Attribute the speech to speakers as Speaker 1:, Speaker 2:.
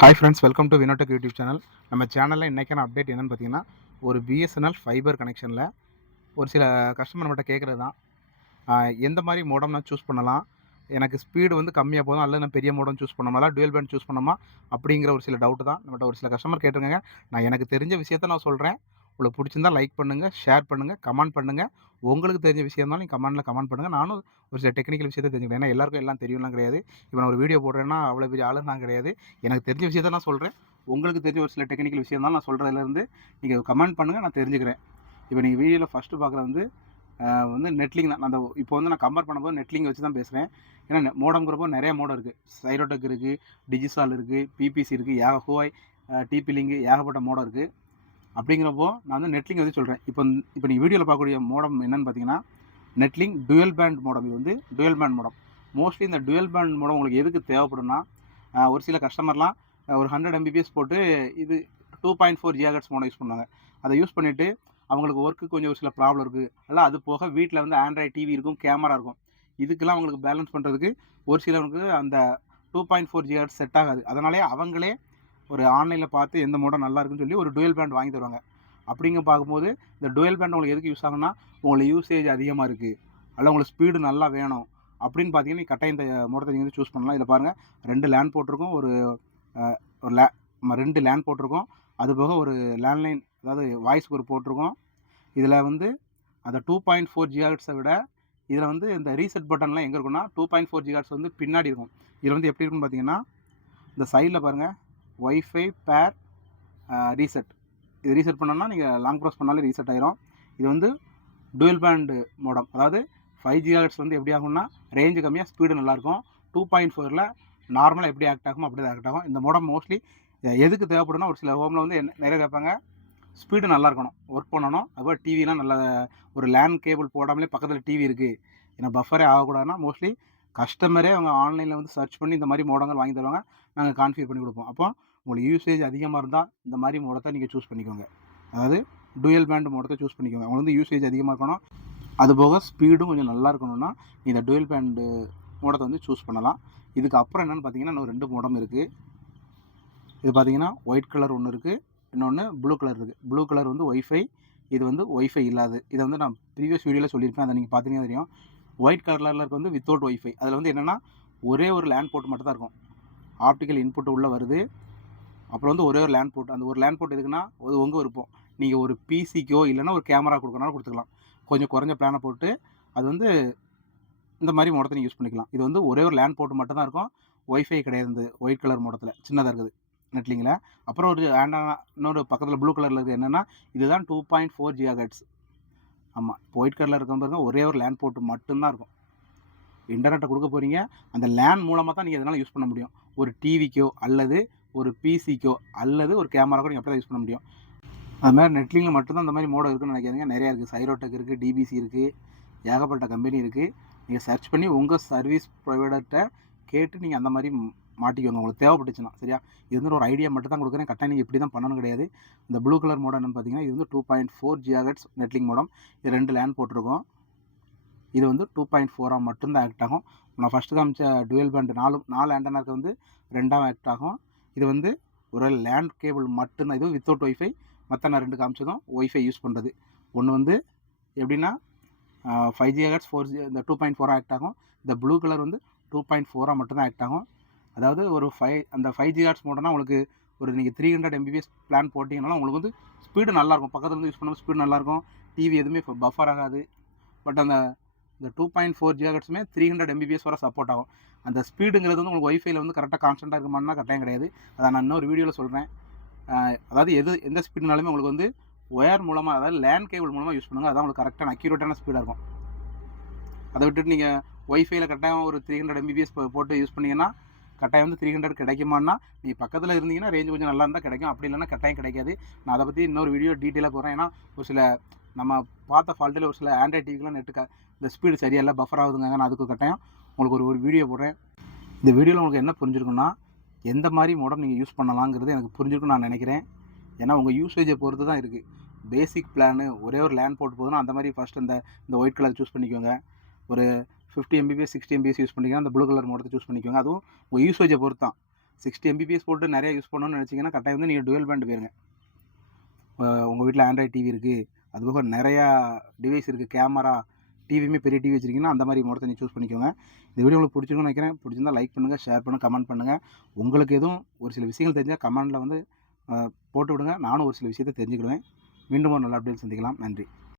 Speaker 1: Hi friends welcome to Vinotech YouTube channel நம்ம சேனலில் இன்றைக்கான அப்டேட் என்னென்னு பார்த்தீங்கன்னா ஒரு பிஎஸ்என்எல் ஃபைபர் கனெக்ஷனில் ஒரு சில கஸ்டமர் நம்மகிட்ட கேட்குறது தான். எந்த மாதிரி மோடம் நான் சூஸ் பண்ணலாம்? எனக்கு ஸ்பீடு வந்து கம்மியாக போதும் அல்லது நான் பெரிய மோடம் சூஸ் பண்ணோமா டுவெல் பேண்ட் சூஸ் பண்ணோமா அப்படிங்கிற ஒரு சில டவுட் தான் நம்மகிட்ட ஒரு சில கஸ்டமர் கேட்டிருக்காங்க. நான் எனக்கு தெரிஞ்ச விஷயத்த நான் சொல்கிறேன் உங்களுக்கு பிடிச்சிருந்தா லைக் பண்ணுங்கள் ஷேர் பண்ணுங்கள் கமெண்ட் பண்ணுங்கள் உங்களுக்கு தெரிஞ்ச விஷயம் இருந்தாலும் நீங்கள் கமெண்ட்டில் கமெண்ட் பண்ணுங்கள் நானும் ஒரு சில டெக்னிக்கல் விஷயத்தை தெரிஞ்சுக்கிறேன். ஏன்னா எல்லாருக்கும் எல்லாம் தெரியும்லாம் கிடையாது. இப்போ நான் ஒரு வீடியோ போடுறேன்னா அவ்வளோ பெரிய ஆளு நான் கிடையாது. எனக்கு தெரிஞ்ச விஷயத்த நான் சொல்கிறேன் உங்களுக்கு தெரிஞ்ச ஒரு சில டெக்னிக்கல் விஷயம் இருந்தாலும் நான் சொல்கிறதுலேருந்து நீங்கள் கமெண்ட் பண்ணுங்கள் நான் தெரிஞ்சுக்கிறேன். இப்போ நீங்கள் வீடியோவில் ஃபஸ்ட்டு பார்க்குறது வந்து வந்து நெட்லிங் தான். நான் அந்த இப்போ வந்து நான் கம்பேர் பண்ணும்போது நெட்லிங் வச்சு தான் பேசுகிறேன் ஏன்னா மோடம்ங்கிறப்போ நிறைய மோடம் இருக்குது சைரோடெக் இருக்குது டிஜிசால் இருக்குது பிபிசி இருக்குது ஏக ஹுவாய் டிபி லிங்கு ஏகப்பட்ட மோடம் இருக்குது அப்படிங்கிறப்போ நான் வந்து நெட்லிங் வந்து சொல்கிறேன் இப்போ இப்போ நீங்கள் வீடியோவில் பார்க்கக்கூடிய மோடம் என்னென்னு பார்த்தீங்கன்னா நெட்லிங் டுவெல் பேண்ட் மோடம் இது வந்து டுவெல் பேண்ட் மோடம் மோஸ்ட்லி இந்த டுவெல் பேண்ட் மோடம் உங்களுக்கு எதுக்கு தேவைப்படும்னா ஒரு சில கஸ்டமர்லாம் ஒரு ஹண்ட்ரட் எம்பிபிஎஸ் போட்டு இது two point four gigahertz modem use பண்ணுவாங்க. அதை யூஸ் பண்ணிவிட்டு அவங்களுக்கு ஒர்க்கு கொஞ்சம் ஒரு சில ப்ராப்ளம் இருக்குது அல்ல அது போக வீட்டில் வந்து ஆண்ட்ராய்ட் டிவி இருக்கும் கேமரா இருக்கும். இதுக்கெல்லாம் அவங்களுக்கு பேலன்ஸ் பண்ணுறதுக்கு ஒரு சிலவங்களுக்கு அந்த two point four GHz set ஆகாது. அதனாலே அவங்களே ஒரு ஆன்லைனில் பார்த்து எந்த மோடம் நல்லா இருக்குன்னு சொல்லி ஒரு டுவெல் பேண்ட் வாங்கி தருவாங்க. அப்படிங்க பார்க்கும்போது இந்த டுவெல் பேண்ட் உங்களுக்கு எதுக்கு யூஸ் ஆகும்னா உங்களுக்கு யூசேஜ் அதிகமாக இருக்குது அல்ல உங்களுக்கு ஸ்பீடு நல்லா வேணும். அப்படின்னு பார்த்தீங்கன்னா நீங்கள் கட்டாயம் இந்த மோடத்தை நீங்கள் வந்து சூஸ் பண்ணலாம். இதில் பாருங்கள் ரெண்டு லேண்ட் போட்டிருக்கோம். ஒரு ஒரு லே ரெண்டு லேண்ட் போட்டிருக்கோம். அது போக ஒரு லேண்ட்லைன் அதாவது வாய்ஸ் ஒரு போட்டிருக்கோம். இதில் வந்து அந்த டூ பாயிண்ட் ஃபோர் ஜிஹாட்ஸை விட இதில் வந்து இந்த ரீசெட் பட்டன்லாம் எங்கே இருக்குன்னா டூ பாயிண்ட் ஃபோர் ஜிஹாட்ஸ் வந்து பின்னாடி இருக்கும். இதில் வந்து எப்படி இருக்குன்னு பார்த்தீங்கன்னா இந்த சைடில் பாருங்கள் ஒய்ஃபை பேர் ரீசெட் இது ரீசெட் பண்ணோம்னா நீங்கள் லாங் க்ராஸ் பண்ணாலே ரீசெட் ஆயிரும். இது வந்து டுவெல் பேண்டு மோடம் அதாவது ஃபைவ் ஜிஹாட்ஸ் வந்து எப்படி ஆகும்னா ரேஞ்சு கம்மியாக ஸ்பீடு நல்லாயிருக்கும் டூ பாயிண்ட் ஃபோரில் நார்மலாக எப்படி ஆக்ட் ஆகும் அப்படி தான் ஆக்ட் ஆகும். இந்த மோடம் மோஸ்ட்லி எதுக்கு தேவைப்படும்னா ஒரு சில ஹோமில் வந்து என்ன நிறைய கேட்பாங்க ஸ்பீடு நல்லா இருக்கணும் ஒர்க் பண்ணணும். அதுபோல் டிவிலாம் நல்ல ஒரு லேண்ட் கேபிள் போடாமலே பக்கத்தில் டிவி இருக்குது ஏன்னா பஃபரே ஆகக்கூடாதுன்னா மோஸ்ட்லி கஸ்டமரே அவங்க ஆன்லைனில் வந்து சர்ச் பண்ணி இந்த மாதிரி மோடங்கள் வாங்கி தருவாங்க. நாங்கள் கான்ஃபிகர் பண்ணி கொடுப்போம். அப்போ உங்களுக்கு யூசேஜ் அதிகமாக இருந்தால் இந்த மாதிரி மோடத்தை நீங்கள் சூஸ் பண்ணிக்கோங்க. அதாவது டுயல் பேண்ட் மோடத்தை சூஸ் பண்ணிக்கோங்க. உங்களுக்கு வந்து யூசேஜ் அதிகமாக இருக்கணும் அது போக ஸ்பீடும் கொஞ்சம் நல்லா இருக்கணும்னா இந்த டுயல் பேண்டு மோடத்தை வந்து சூஸ் பண்ணலாம். இதுக்கு அப்புறம் என்னென்னு பார்த்தீங்கன்னா இன்னும் ரெண்டு மோடம் இருக்குது இது பார்த்தீங்கன்னா ஒயிட் கலர் ஒன்று இருக்குது இன்னொன்று ப்ளூ கலர் இருக்குது ப்ளூ கலர் வந்து ஒய்ஃபை இது வந்து ஒய்ஃபை இல்லாது. இதை வந்து நான் ப்ரீவியஸ் வீடியோவில் சொல்லியிருப்பேன். அதை நீங்கள் பார்த்தீங்கன்னா தெரியும். ஒயிட் கலரில் இருக்க வந்து வித்தவுட் ஒய்ஃபை அதில் வந்து என்னென்னா ஒரே ஒரு லேண்ட் போர்ட் மட்டும் தான் இருக்கும். ஆப்டிக்கல் இன்புட் உள்ளே வருது. அப்புறம் வந்து ஒரே ஒரு லேண்ட் போர்ட் அந்த ஒரு லேண்ட் போர்ட் எதுக்குன்னா அது உங்கள் விருப்பம். நீங்கள் ஒரு பிசிக்கோ இல்லைன்னா ஒரு கேமரா கொடுக்கறனாலும் கொடுத்துக்கலாம். கொஞ்சம் குறைஞ்ச பிளானை போட்டு அது வந்து இந்த மாதிரி மோடத்தை நீங்கள் யூஸ் பண்ணிக்கலாம். இது வந்து ஒரே ஒரு லேண்ட் போர்ட் மட்டும் தான் இருக்கும். ஒய்ஃபை கிடையாது ஒயிட் கலர் மோடத்தில் சின்னதாக இருக்குது. நெட்லிங்கில். அப்புறம் ஒரு ஆண்டானா இன்னொரு பக்கத்தில் ப்ளூ கலரில் இருக்குது என்னென்னா இதுதான் டூ பாயிண்ட் ஃபோர் ஜியாகட்ஸ் ஆமாம் இப்போ ஒயிட் கலரில் இருக்க பாருங்க ஒரே ஒரு லேண்ட் போர்ட் மட்டும்தான் இருக்கும். இன்டர்நெட்டை கொடுக்க போகிறீங்க அந்த லேண்ட் மூலமாக தான் நீங்கள் இதனால் யூஸ் பண்ண முடியும். ஒரு டிவிக்கோ அல்லது ஒரு பிசிக்கோ அல்லது ஒரு கேமராக்கோ நீங்கள் அப்படி தான் யூஸ் பண்ண முடியும். அது மாதிரி நெட்லிங்கில் மட்டும்தான் அந்த மாதிரி மோடம் இருக்குன்னு நினைக்காதீங்க. நிறையா இருக்குது சைரோடெக் இருக்குது டிபிசி இருக்குது ஏகப்பட்ட கம்பெனி இருக்குது நீங்கள் சர்ச் பண்ணி உங்கள் சர்வீஸ் ப்ரொவைடர்கிட்ட கேட்டு நீங்கள் அந்த மாதிரி மாட்டிக்கோங்க. உங்களுக்கு தேவைப்பட்டுச்சுன்னா சரியா? இது வந்து ஒரு ஐடியா மட்டும் தான் கொடுக்குறேன். கரெக்டாக நீங்கள் இப்படி தான் பண்ணணும் கிடையாது. இந்த ப்ளூ கலர் மோடம் என்னன்னு பார்த்தீங்கன்னா இது வந்து two point four ஜியாகட்ஸ் Netlink modem இது ரெண்டு லேண்ட் போட்டிருக்கோம். இது வந்து டூ பாயிண்ட் ஃபோராக மட்டும்தான் ஆக்ட் ஆகும். நான் ஃபஸ்ட்டு காமிச்ச டுவெல் பேண்ட் நாலு நாலு ஆண்டனாக்கு வந்து ரெண்டாம் ஆக்ட் ஆகும். இது வந்து ஒரு லேண்ட் கேபிள் மட்டும்தான். இதுவும் வித்தவுட் ஒய்ஃபை மற்ற நான் ரெண்டு காமிச்சதும் ஒய்ஃபை யூஸ் பண்ணுறது ஒன்று வந்து எப்படின்னா five G hertz four G இந்த டூ பாயிண்ட் ஃபோராக ஆக்ட் ஆகும். இந்த ப்ளூ கலர் வந்து டூ பாயிண்ட் ஃபோராக மட்டும்தான் ஆக்ட் ஆகும். அதாவது ஒரு ஃபைவ் அந்த ஃபைவ் ஜி ஹெட்ஸ் போட்டோன்னா உங்களுக்கு ஒரு நீங்கள் த்ரீ ஹண்ட்ரட் எம்பிபிஎஸ் பிளான் போட்டிங்கன்னா உங்களுக்கு வந்து ஸ்பீடு நல்லாயிருக்கும் பக்கத்தில் இருந்து யூஸ் பண்ணும்போது ஸ்பீடு நல்லாயிருக்கும் டிவி எதுவுமே பஃபர் ஆகாது. பட் அந்த இந்த டூ பாயிண்ட் ஃபோர் ஜிஹெட்ஸுமே த்ரீ ஹண்ட்ரட் எம்பிபிஎஸ் வர சப்போர்ட் ஆகும். அந்த ஸ்பீடுங்கிறது வந்து உங்களுக்கு ஒய்ஃபைல வந்து கரெக்டாக கான்ஸ்டண்ட்டாக இருக்குமானா கட்டாயம் கிடையாது. அதை நான் இன்னொரு வீடியோவில் சொல்கிறேன் அதாவது எது எந்த ஸ்பீடுனாலுமே உங்களுக்கு வந்து ஒயர் மூலமாக அதாவது லேண்ட் கேபிள் மூலமாக யூஸ் பண்ணுங்கள் அதான் உங்களுக்கு கரெக்டான அக்யூரேட்டான ஸ்பீடாக இருக்கும். அதை விட்டுட்டு நீங்கள் ஒய்ஃபைல கட்டாயம் ஒரு த்ரீ ஹண்ட்ரட் எம்பிபிஎஸ் போட்டு யூஸ் பண்ணிங்கன்னா கட்டாயம் வந்து த்ரீ ஹண்ட்ரட் கிடைக்குமான்னா நீ பக்கத்தில் இருந்தீங்கன்னா ரேஞ்ச் கொஞ்சம் நல்லா இருந்தால் கிடைக்கும். அப்படி இல்லைன்னா கட்டாயம் கிடைக்காது. நான் அதை பற்றி இன்னொரு வீடியோ டீட்டெயிலாக போகிறேன் ஏன்னா ஒரு சில நம்ம பார்த்த ஃபால்ட்டில் ஒரு சில ஆண்ட்ராய்ட் டிவிக்கெலாம் நெட்டு இந்த ஸ்பீடு சரியில்லை பஃபர் ஆகுதுங்க நான் அதுக்கு கட்டாயம் உங்களுக்கு ஒரு ஒரு வீடியோ போடுறேன். இந்த வீடியோவில் உங்களுக்கு என்ன புரிஞ்சிருக்குன்னா எந்த மாதிரி மோடம் நீங்கள் யூஸ் பண்ணலாங்கிறது எனக்கு புரிஞ்சிருக்குன்னு நான் நினைக்கிறேன். ஏன்னா உங்கள் யூசேஜை பொறுத்து தான் இருக்குது பேசிக் பிளானு ஒரே ஒரு லேண்ட் போட்டு போதுன்னா அந்த மாதிரி ஃபஸ்ட் இந்த இந்த ஒயிட் கலர் சூஸ் பண்ணிக்கோங்க. ஒரு fifty Mbps sixty Mbps use பண்ணிக்கோங்க அந்த ப்ளூ கலர் மோடத்தை சூஸ் பண்ணிக்கோங்க. அதுவும் உங்கள் யூசேஜை பொறுத்து தான். சிக்ஸ்டி எம்பிபிஎஸ் போட்டு நிறைய யூஸ் பண்ணணும்னு நினச்சிங்கன்னா கட்டாயம் வந்து நீங்கள் டுவெல் பேண்ட் போயிருங்க. உங்கள் வீட்டில் ஆண்ட்ராய்ட் டிவி இருக்குது அதுபோக நிறையா டிவைஸ் இருக்குது கேமரா டிவியுமே பெரிய டிவி வச்சுருக்கீங்கன்னா அந்த மாதிரி மோடத்தை நீங்கள் சூஸ் பண்ணிக்கோங்க. இந்த வீடியோ உங்களுக்கு பிடிச்சிருக்கும்னு நினைக்கிறேன். பிடிச்சிருந்தா லைக் பண்ணுங்கள் ஷேர் பண்ணுங்கள் கமெண்ட் பண்ணுங்கள் உங்களுக்கு எதுவும் ஒரு சில விஷயங்கள் தெரிஞ்சால் கமெண்டில் வந்து போட்டு விடுங்க. நானும் ஒரு சில விஷயத்தை தெரிஞ்சுக்கிடுவேன். மீண்டும் ஒரு நல்ல அப்டேட் சந்திக்கலாம். நன்றி.